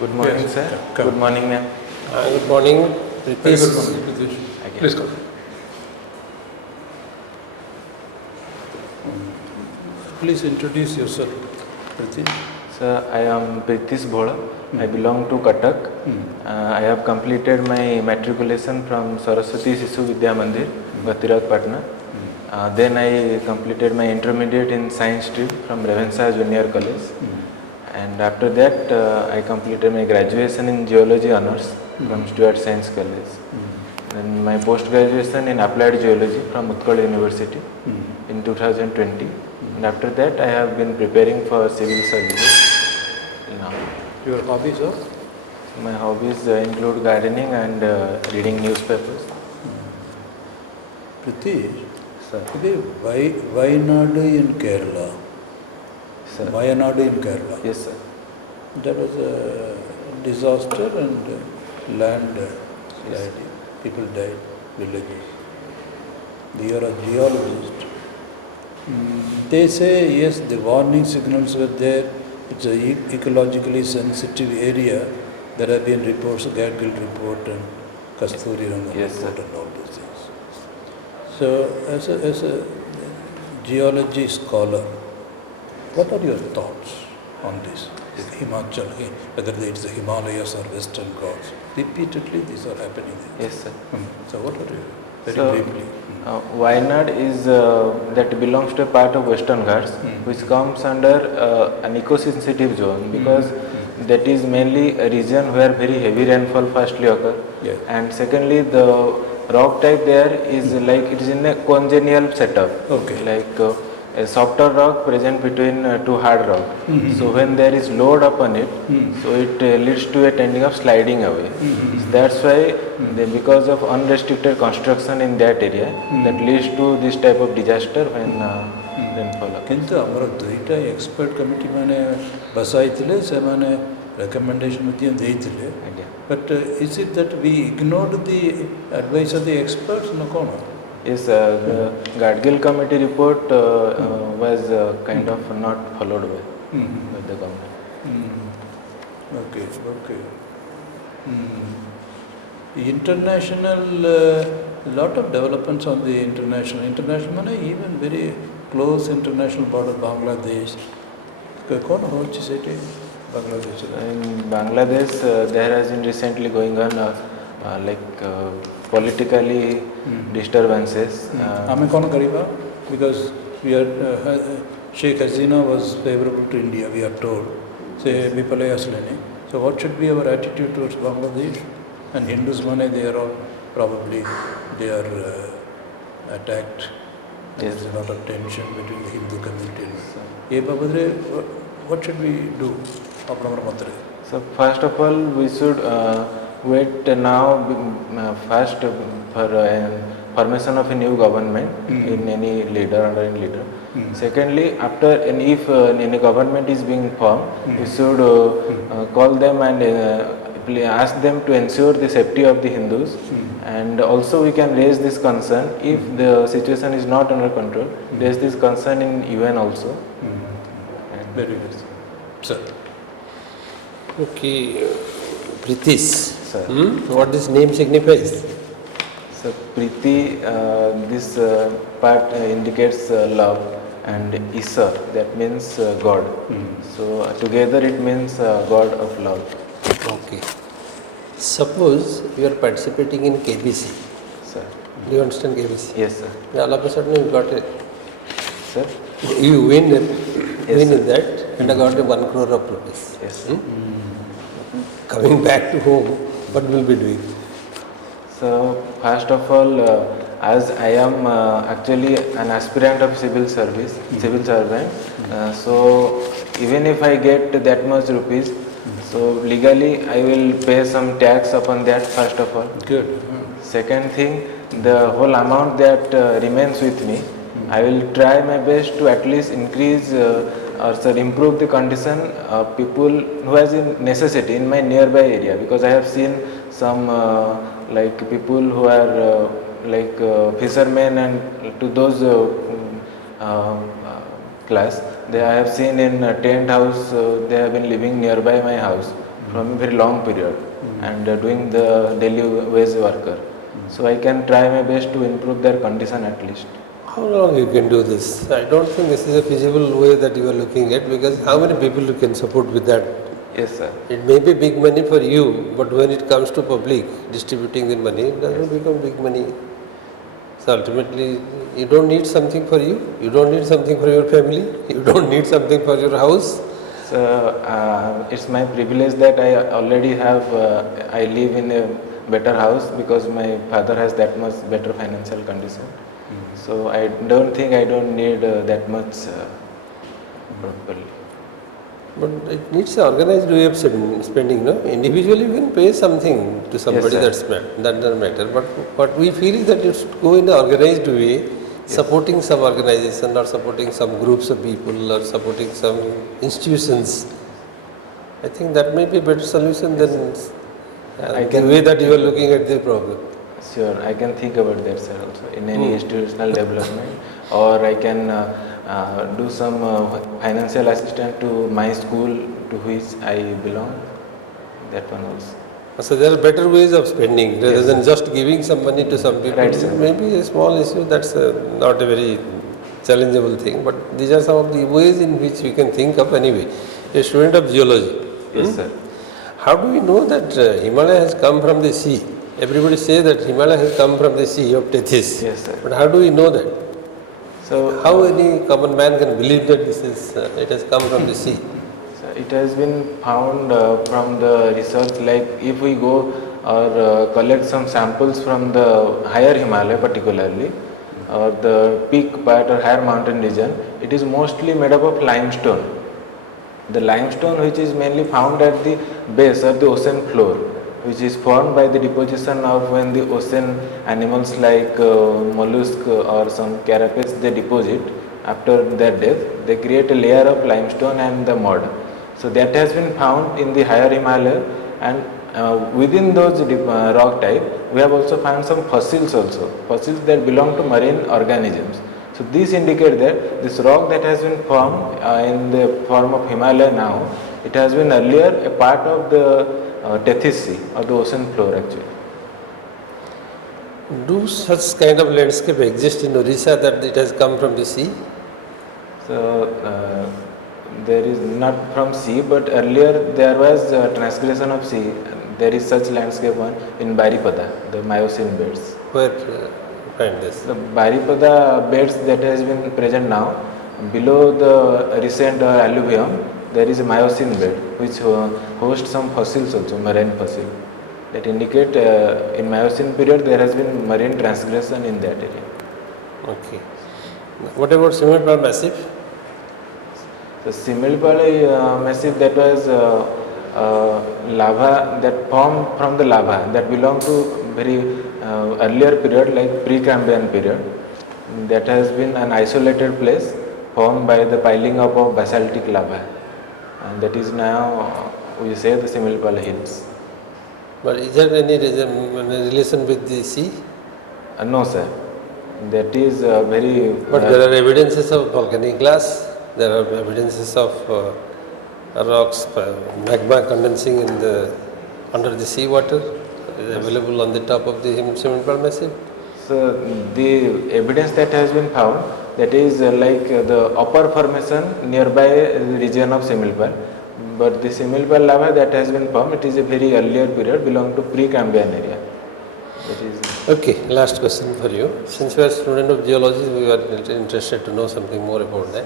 Good morning, Yes, sir. come. Good morning, ma'am. Good morning, Very Pritish. good morning, Pritish. Again. Please come. Please introduce yourself, Pritish. Sir, I am PRITISH BHOL. I belong to Cuttack. I have completed my matriculation from Saraswati Sishu Vidya Mandir, Gatirat, Patna. Then I completed my intermediate in science stream from Ravenshaw Junior College. And after that, I completed my graduation in Geology honors from Stuart Science College. Then my post-graduation in Applied Geology from Utkal University in 2020. And after that, I have been preparing for civil services now. Your hobbies are? My hobbies include gardening and reading newspapers. Pritish, Sir. Wayanadu in Kerala. Sir. Wayanadu in Kerala. Yes, sir. There was a disaster and land sliding. People died, villages. You are a geologist. They say, yes, the warning signals were there. It's a ecologically sensitive area. There have been reports, Gadgil report and Kasturi Rangan Yes, report sir. and all those things. So, as a geology scholar, what are your thoughts on this? Himachal, whether it's the Himalayas or Western Ghats, repeatedly these are happening. Yes, sir. So, what are you? Very So, briefly. Wayanad is that belongs to a part of Western Ghats, which comes under an eco-sensitive zone because that is mainly a region where very heavy rainfall firstly occur, Yeah. and secondly the rock type there is like it is in a congenial setup, Okay. like a softer rock present between two hard rock. So when there is load upon it, so it leads to a tending of sliding away. So that's why because of unrestricted construction in that area, that leads to this type of disaster when rainfall occurs. କିନ୍ତୁ ଆମର ଦୁଇଟା expert committee ମାନେ ବସାଇଥିଲେ ସେମାନେ recommendation ମଧ୍ୟ ଦେଇଥିଲେ Idea. But is it that we ignored the advice of the experts ନା କ'ଣ? Yes, the Gadgil committee report was kind of not followed by the government. Okay, okay. International, lot of developments on the international money, even very close international border, Bangladesh. कौन हो city Bangladesh? In Bangladesh, there has been recently going on like politically disturbances. हमें कौन करेगा? Because we are Sheikh Hasina was favorable to India, we are told. Say Vipalaya Aslani. So what should be our attitude towards Bangladesh? And Hindus money, they are all probably they are attacked. Yes. There's a lot of tension between the Hindu community. ये बाबत what should we do? अपना मत So first of all, we should wait now first for formation of a new government in any leader under any leader. Secondly, after and if any government is being formed, we should call them and ask them to ensure the safety of the Hindus, and also we can raise this concern if the situation is not under control. Raise this concern in UN also. Very good. Sir. Okay, Pritish. Sir. What this name signifies? So Priti, this part indicates love, and Isar, that means God. So together it means God of love. Okay. Suppose you are participating in KBC. Sir. Do you understand KBC? Yes, sir. All of a sudden you got a, Sir. you win Yes, in sir. that and I got a 1 crore of rupees. Yes. Coming back to home, what will be doing? So first of all, as I am actually an aspirant of civil service, civil servant, so even if I get that much rupees, so legally I will pay some tax upon that first of all. Good. Second thing, the whole amount that remains with me, I will try my best to at least increase or improve the condition of people who has in necessity in my nearby area, because I have seen some like people who are like fishermen and to those class, they I have seen in a tent house, they have been living nearby my house. from a very long period and doing the daily wage worker. So I can try my best to improve their condition at least. How long you can do this? I don't think this is a feasible way that you are looking at, because how many people you can support with that? Yes, sir. It may be big money for you, but when it comes to public distributing the money, it doesn't become big money. So ultimately, you don't need something for you, you don't need something for your family, you don't need something for your house. So it's my privilege that I already have, I live in a better house because my father has that much better financial condition. So I don't think I don't need that much properly. But it needs an organized way of spending, no? Individually you can pay something to somebody, Yes, that doesn't matter. But what we feel is that you should go in an organized way, supporting some organization or supporting some groups of people or supporting some institutions. I think that may be a better solution than the way that you are looking at the problem. Sure, I can think about that, sir, also in any institutional development, or I can do some financial assistance to my school to which I belong. That one also. So there are better ways of spending rather Yes, than just giving some money to some people. Right, sir. Maybe a small issue, that's not a very challengeable thing, but these are some of the ways in which we can think of anyway. A student of geology. Yes, sir. How do we know that Himalaya has come from the sea? Everybody say that Himalaya has come from the sea of Tethys. Yes, sir. But how do we know that? So How any common man can believe that this is it has come from the sea? So it has been found from the research, like if we go or collect some samples from the higher Himalaya particularly, or the peak part or higher mountain region, it is mostly made up of limestone. The limestone which is mainly found at the base of the ocean floor, which is formed by the deposition of when the ocean animals like mollusk or some carapace they deposit after their death, they create a layer of limestone and the mud. So that has been found in the higher Himalaya, and within those rock type we have also found some fossils also, fossils that belong to marine organisms. So these indicate that this rock that has been formed in the form of Himalaya now, it has been earlier a part of the Tethys Sea or the ocean floor actually. Do such kind of landscape exist in Odisha that it has come from the sea? So there is not from sea, but earlier there was transgression of sea. There is such landscape one in Baripada, the Miocene beds. Where find this? The Baripada beds that has been present now, below the recent alluvium, there is a Miocene bed which hosts some fossils also, marine fossil, that indicate in Miocene period there has been marine transgression in that area. Okay. What about Similpal Massif? The Similpal massif, that was lava that formed from the lava that belonged to very earlier period, like pre-Cambrian period. That has been an isolated place formed by the piling up of basaltic lava, and that is now we say the Similpal Hills. But is there any relation with the sea? No, sir. That is very. But there are evidences of volcanic glass. There are evidences of rocks, magma condensing in under the sea water. Is available on the top of the Similpal Massif. So the evidence that has been found, that is like the upper formation nearby the region of Similpal. But the Similpal lava that has been formed, it is a very earlier period, belong to pre-Cambrian area. That is. Okay, last question for you. Since you are a student of geology, we are interested to know something more about that.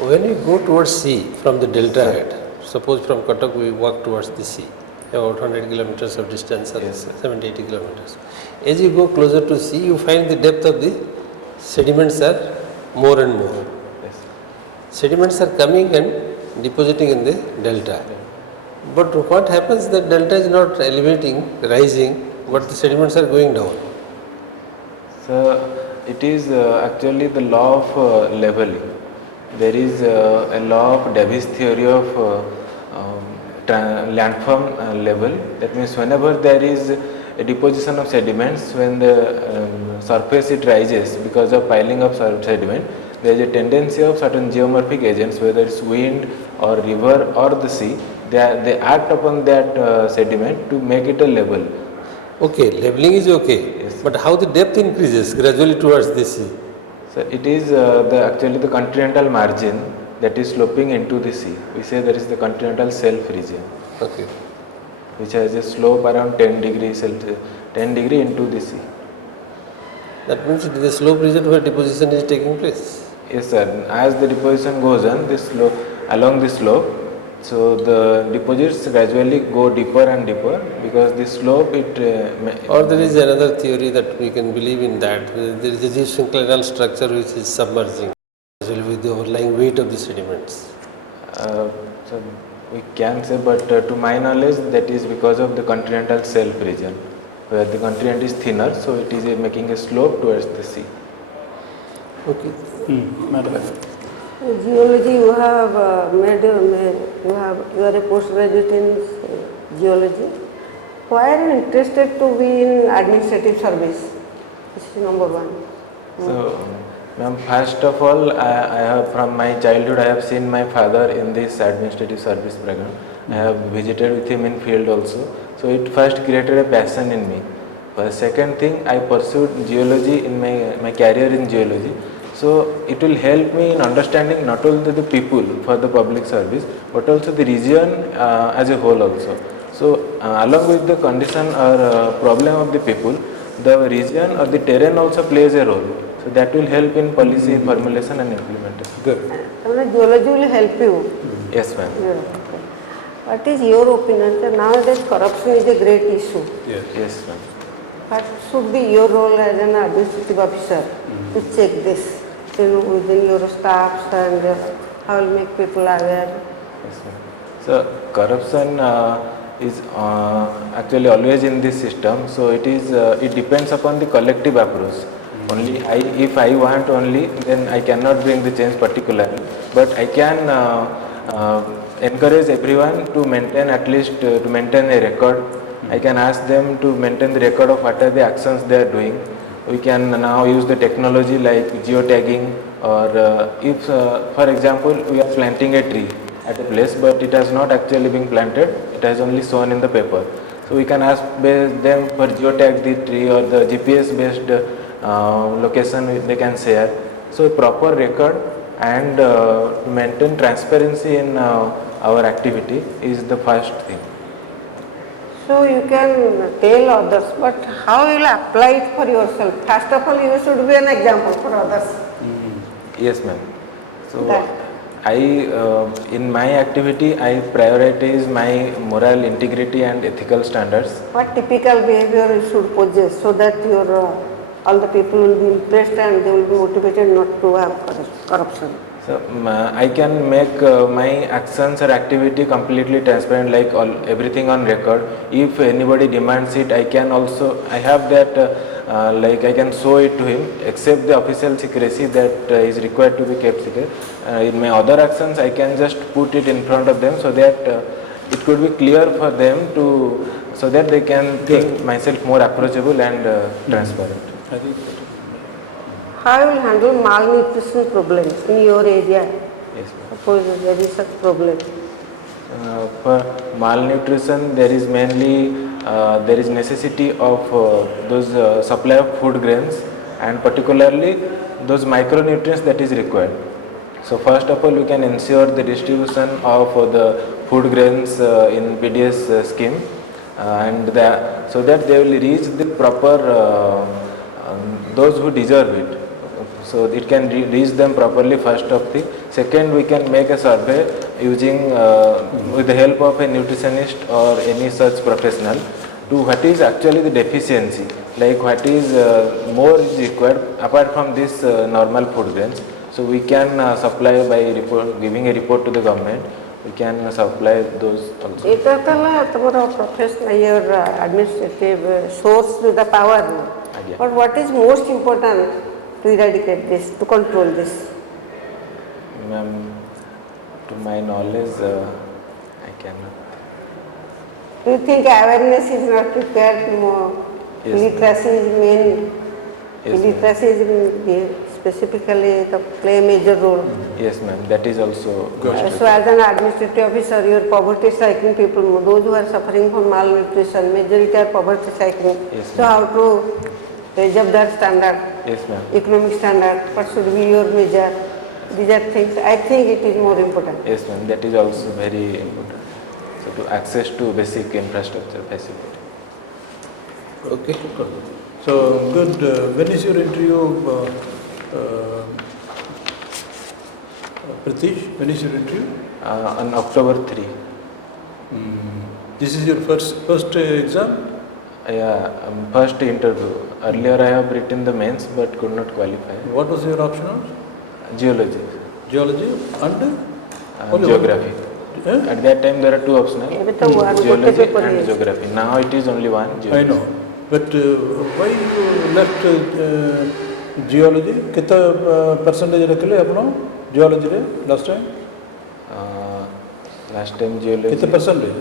When you go towards sea from the delta head, suppose from Cuttack we walk towards the sea, about 100 kilometers of distance or 70-80 kilometers. As you go closer to sea, you find the depth of the sediments are more and more. Yes. Sediments are coming and depositing in the delta. But what happens, the delta is not elevating, rising, but the sediments are going down. So it is actually the law of leveling. There is a law of Davis theory of landform level. That means whenever there is a deposition of sediments, when the surface it rises because of piling of sediment, there is a tendency of certain geomorphic agents, whether it's wind or river or the sea, they act upon that sediment to make it a level. Okay, leveling is okay, Yes. but how the depth increases gradually towards the sea? So it is actually the continental margin that is sloping into the sea. We say there is the continental shelf region, Okay. which has a slope around 10 degrees Celsius, 10 degree into the sea. That means it is a slope region where deposition is taking place. Yes, sir. As the deposition goes on, this slope along the slope, so the deposits gradually go deeper and deeper because the slope Or there is another theory that we can believe in that. There is a geosynclinal structure which is submerging gradually with the overlying weight of the sediments. so we can say, but to my knowledge, that is because of the continental shelf region, where the continent is thinner, so it is making a slope towards the sea. Okay. Madam. Geology, you have you are a postgraduate in geology. Why are you interested to be in administrative service? This is number one. So, ma'am, first of all, I have from my childhood I have seen my father in this administrative service program. I have visited with him in field also. So it first created a passion in me. But second thing, I pursued geology in my career in geology. So it will help me in understanding not only the people for the public service, but also the region as a whole also. So along with the condition or problem of the people, the region or the terrain also plays a role. So that will help in policy formulation and implementation. Good. Geology will help you. Yes, ma'am. Yeah, okay. What is your opinion? Sir? Nowadays corruption is a great issue. Yes. Yes, ma'am. What should be your role as an administrative officer to check this, within your staffs, and how will make people aware? Yes, ma'am. So corruption is actually always in this system. So it depends upon the collective approach. Only if I want only, then I cannot bring the change particularly. But I can encourage everyone to maintain at least to maintain a record. I can ask them to maintain the record of what are the actions they are doing. We can now use the technology like geotagging, or if for example we are planting a tree at a place but it has not actually been planted, it has only shown in the paper. So we can ask them for geotag the tree, or the GPS based location they can share. So proper record and maintain transparency in our activity is the first thing. So you can tell others, but how you will apply it for yourself? First of all, you should be an example for others. Yes, ma'am. So That. I in my activity I prioritize my moral integrity and ethical standards. What typical behavior you should possess so that your all the people will be impressed and they will be motivated not to have corruption? So I can make my actions or activity completely transparent, like everything on record. If anybody demands it, I have that like I can show it to him, except the official secrecy that is required to be kept secret. In my other actions, I can just put it in front of them so that it could be clear for them so that they can think myself more approachable and transparent. I think How you will handle malnutrition problems in your area? Yes, ma'am. Suppose there is such problem. For malnutrition, there is mainly there is necessity of those supply of food grains, and particularly those micronutrients that is required. So first of all, we can ensure the distribution of the food grains in PDS scheme, and so that they will reach the proper those who deserve it. So it can reach them properly, first of the. Second, we can make a survey using with the help of a nutritionist or any such professional to what is actually the deficiency, like what is more is required apart from this normal food grains. So we can supply by giving a report to the government. We can supply those also. Ita tala tomorrow professional your administrative source to the power. Again. But what is most important to eradicate this, to control this? Ma'am, to my knowledge, I cannot. Do you think awareness is not required more? Yes, Literacy is main. Yes, Literacy is specifically play a major role. Yes, ma'am. That is also most So as an administrative officer, you are poverty striking people, those who are suffering from malnutrition, majority are poverty striking. Yes, So how to raise up their standard, Yes, ma'am. economic standard, what should be your measure? These are things, I think it is more important. Yes, ma'am. That is also very important. So to access to basic infrastructure facility. Okay. So good. When is your interview, Pritish? When is your interview? On October 3. This is your first exam? Yeah, first interview. Earlier I have written the mains but could not qualify. What was your optional? Geology. Geology and Geography. At that time there are two optional, But the one geology paper and is- geography. Now it is only one, I geology. know. But why you left geology? कितना percentage रखले अपना geology रे last time? Last time geology. कितना percentage?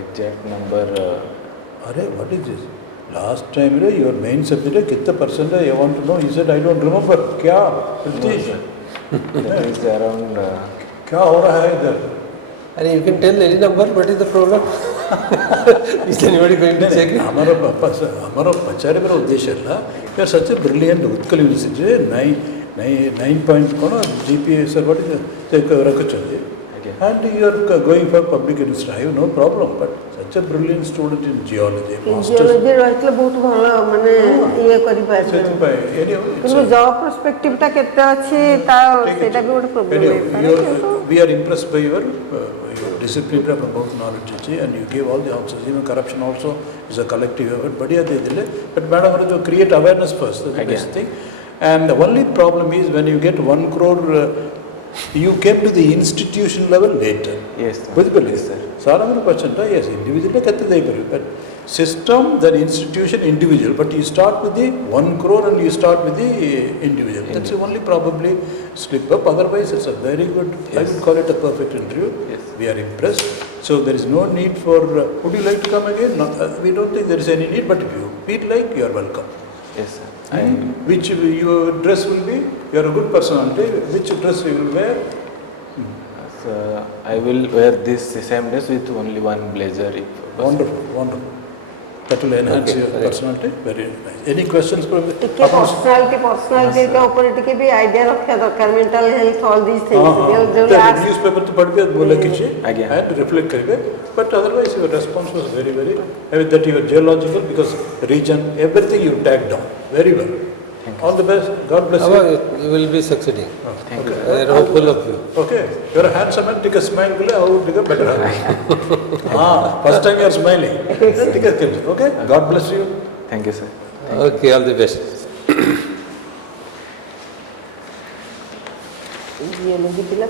Exact number. अरे what is this? Last time रे your main subject है कितना percentage? I want to know. He said I don't remember. क्या? Pritish? That is around. क्या हो रहा है इधर? And you can tell any number, what is the problem? Is anybody going to check it? हमारा पचारे मेरा उद्देश्य है you are such a brilliant Utkal University 9 point कोना GPA sir what is it रखचंदे and you are going for public industry I have no problem but such a brilliant student in geology Geology ରହିଥିଲେ ବହୁତ ଭଲ ମାନେ ଇଏ କରିପାରିବେ ସେଥିପାଇଁ କିନ୍ତୁ job ପର୍ସପେକ୍ଟିଭଟା କେତେ ଅଛି ତା ସେଇଟା ବି ଗୋଟେ ପ୍ରୋବ୍ଲେମ୍ ହେଇପାରେ we are impressed by your discipline of both knowledge and you gave all the answers even corruption also is a collective effort बढ़िया दे दिले but madam जो create awareness first that's the best thing and the only problem is when you get 1 crore you came to the institution level later Yes. बुझिପାରିले Yes, sir. सारा मेरो question था yes individual केते दे परियो but system then institution individual but you start with the 1 crore and you start with the individual that's the only probably slip up otherwise it's a very good I would call it a perfect interview Yes. we are impressed so there is no need for would you like to come again no, we don't think there is any need but if you feel like you are welcome Yes, sir. which your dress will be you are a good personality which dress you will wear So I will wear this same dress with only one blazer. If possible. wonderful that will enhance your personality very nice any questions from ଟିକେ personality ଉପରେ ଟିକେ ବି idea ରଖିବା ଦରକାର mental health all these things newspaper to पढ़ के बोले किसी Again. and reflect करेंगे but otherwise your response was very that you are geological because region everything you tagged down very well all the best God bless you You will be succeeding. Thank you. I am hopeful of you. okay you are a handsome man take a smile बोले how take a better first time you are smiling take a okay God bless you Thank you, sir. Okay, all the best. Geology ପିଲା